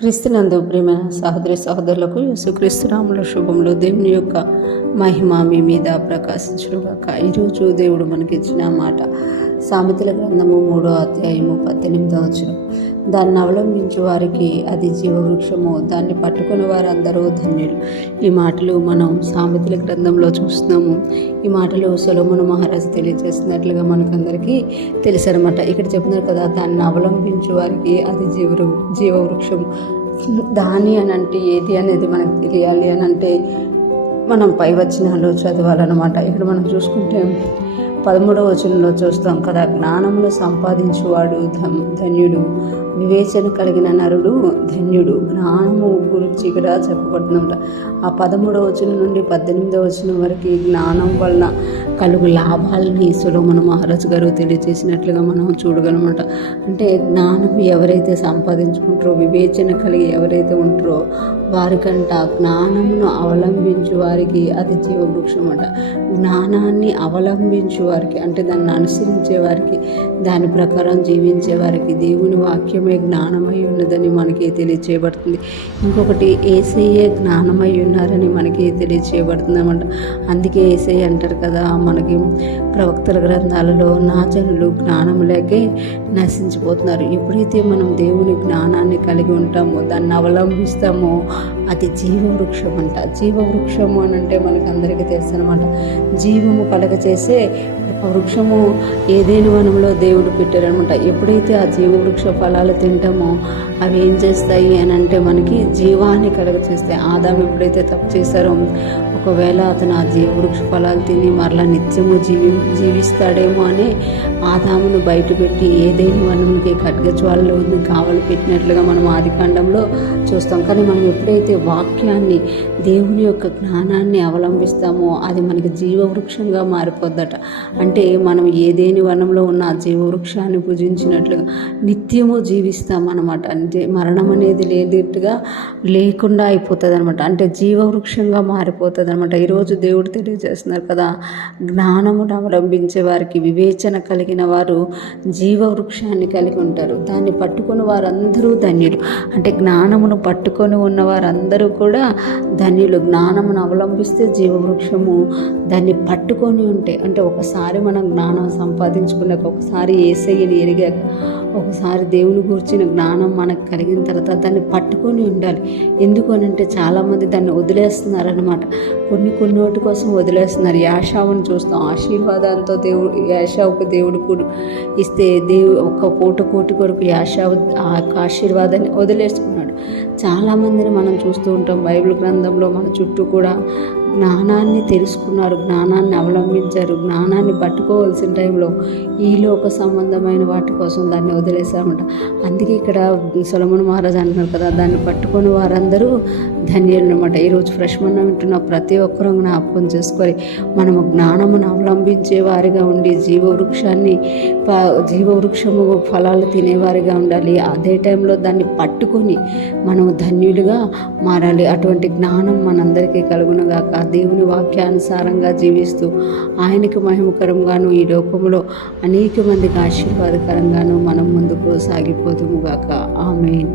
క్రీస్తునందు ప్రియమైన సహోదరి సహోదరులకు యేసుక్రీస్తు నామములో శుభములు. దేవుని యొక్క మహిమ మీ మీద ప్రకాశించుగాక. ఈరోజు దేవుడు మనకిచ్చిన మాట సామెతల గ్రంథము 3వ అధ్యాయము 18వ వచనం. దాన్ని అవలంబించే వారికి అది జీవవృక్షము, దాన్ని పట్టుకుని వారందరూ ధన్యులు. ఈ మాటలు మనం సామెతల గ్రంథంలో చూస్తున్నాము. ఈ మాటలు సొలొమోను మహారాజు తెలియజేస్తున్నట్లుగా మనకందరికీ తెలుసనమాట. ఇక్కడ చెప్తున్నారు కదా, దాన్ని అవలంబించే వారికి అది జీవవృక్షం. దాని అని అంటే ఏది అనేది మనకు తెలియాలి అని అంటే మనం పై వచనాలు చదవాలన్నమాట. ఇక్కడ మనం చూసుకుంటే 13వ వచనంలో చూస్తాం కదా, జ్ఞానమును సంపాదించువాడు ధన్యుడు, వివేచన కలిగిన నరుడు ధన్యుడు. జ్ఞానము గురించి ఇక్కడ చెప్పబడుతుందన్నమాట. ఆ 13వ వచనం నుండి 18వ వచనం వరకు జ్ఞానం వలన కలుగు లాభాలని సొలొమోను మహారాజు గారు తెలియజేసినట్లుగా మనం చూడగలమాట. అంటే జ్ఞానం ఎవరైతే సంపాదించుకుంటారో, వివేచన కలిగి ఎవరైతే ఉంటారో వారికంట జ్ఞానమును అవలంబించు వారికి అది జీవవృక్షం అంట. జ్ఞానాన్ని అవలంబించు వారికి అంటే దాన్ని అనుసరించే వారికి, దాని ప్రకారం జీవించే వారికి దేవుని వాక్యమే జ్ఞానమై ఉన్నదని మనకి తెలియచేయబడుతుంది. ఇంకొకటి యేసయ్యే జ్ఞానమై ఉన్నారని మనకి తెలియచేయబడుతుంది అన్నమాట. అందుకే యేసయ్య అంటారు కదా, మనకి ప్రవక్తల గ్రంథాలలో నా జనులు జ్ఞానం లేకే నశించిపోతున్నారు. ఎప్పుడైతే మనం దేవుని జ్ఞానాన్ని కలిగి ఉంటామో, దాన్ని అవలంబిస్తామో అది జీవవృక్షం అంట. జీవవృక్షము అని అంటే మనకు అందరికీ తెలుసు అనమాట. జీవము కలగచేసే వృక్షము ఏదేని వనంలో దేవుడు పెట్టారనమాట. ఎప్పుడైతే ఆ జీవవృక్ష ఫలాలు తింటామో అవి ఏం చేస్తాయి అని అంటే మనకి జీవాన్ని కలగచేస్తాయి. ఆదాము ఎప్పుడైతే తప్పు చేశారో, ఒకవేళ అతను ఆ జీవవృక్ష ఫలాలు తిని మరలా నిత్యము జీవిస్తాడేమో అని ఆదామును బయటపెట్టి ఏదేని వనంకి ఖడ్గజ్వాలలో కావలి పెట్టినట్లుగా మనం ఆదికాండంలో చూస్తాం. కానీ మనం ఎప్పుడైతే వాక్యాన్ని, దేవుని యొక్క జ్ఞానాన్ని అవలంబిస్తామో అది మనకి జీవవృక్షంగా మారిపోద్దట. అంటే మనం ఏదేని వనంలో ఉన్న ఆ జీవవృక్షాన్ని పూజించినట్లుగా నిత్యము జీవిస్తామన్నమాట. అంటే మరణం అనేది లేకుండా అయిపోతుంది అనమాట. అంటే జీవవృక్షంగా మారిపోతుంది అనమాట. ఈరోజు దేవుడు తెలియజేస్తున్నారు కదా, జ్ఞానమును అవలంబించే వారికి, వివేచన కలిగిన వారు జీవవృక్షాన్ని కలిగి ఉంటారు. దాన్ని పట్టుకుని వారందరూ ధన్యులు. అంటే జ్ఞానమును పట్టుకొని ఉన్న వారందరూ కూడా ధన్యులు. జ్ఞానమును అవలంబిస్తే జీవవృక్షము, దాన్ని పట్టుకొని ఉంటే అంటే ఒకసారి మనం జ్ఞానం సంపాదించుకున్నాక, ఒకసారి యేసయ్యని ఎరిగాక, ఒకసారి దేవుని గురించిన జ్ఞానం మనకు కలిగిన తర్వాత దాన్ని పట్టుకొని ఉండాలి. ఎందుకు అని అంటే చాలామంది దాన్ని వదిలేస్తున్నారనమాట. కొన్నిటి కోసం వదిలేస్తున్నారు. యాషావుని చూస్తాం. ఆశీర్వాదంతో యాషావుకు దేవుడు కూడా ఇస్తే ఒక పూట కోటి కొరకు యాషావు ఆ ఆశీర్వాదాన్ని వదిలేసుకున్నాడు. చాలామందిని మనం చూస్తూ ఉంటాం బైబిల్ గ్రంథంలో. మన చుట్టూ కూడా జ్ఞానాన్ని తెలుసుకున్నారు, జ్ఞానాన్ని అవలంబించారు. జ్ఞానాన్ని పట్టుకోవాల్సిన టైంలో ఈ లోక సంబంధమైన వాటి కోసం దాన్ని వదిలేసామంట. అందుకే ఇక్కడ సొలొమోను మహారాజు అంటున్నారు కదా, దాన్ని పట్టుకొని వారందరూ ధన్యులు అనమాట. ఈరోజు ఫ్రెష్ మనం వింటున్న ప్రతి ఒక్కరూ జ్ఞాపకం చేసుకొని మనము జ్ఞానమును అవలంబించే వారిగా ఉండి జీవవృక్షము ఫలాలు తినేవారిగా ఉండాలి. అదే టైంలో దాన్ని పట్టుకొని మనము ధన్యులుగా మారాలి. అటువంటి జ్ఞానం మనందరికీ కలుగునుగాక. దేవుని వాక్యానుసారంగా జీవిస్తూ ఆయనకు మహిమకరంగాను ఈ లోకంలో అనేక మందికి ఆశీర్వాదకరంగాను మనం ముందుకు సాగిపోదుముగాక. ఆమేన్.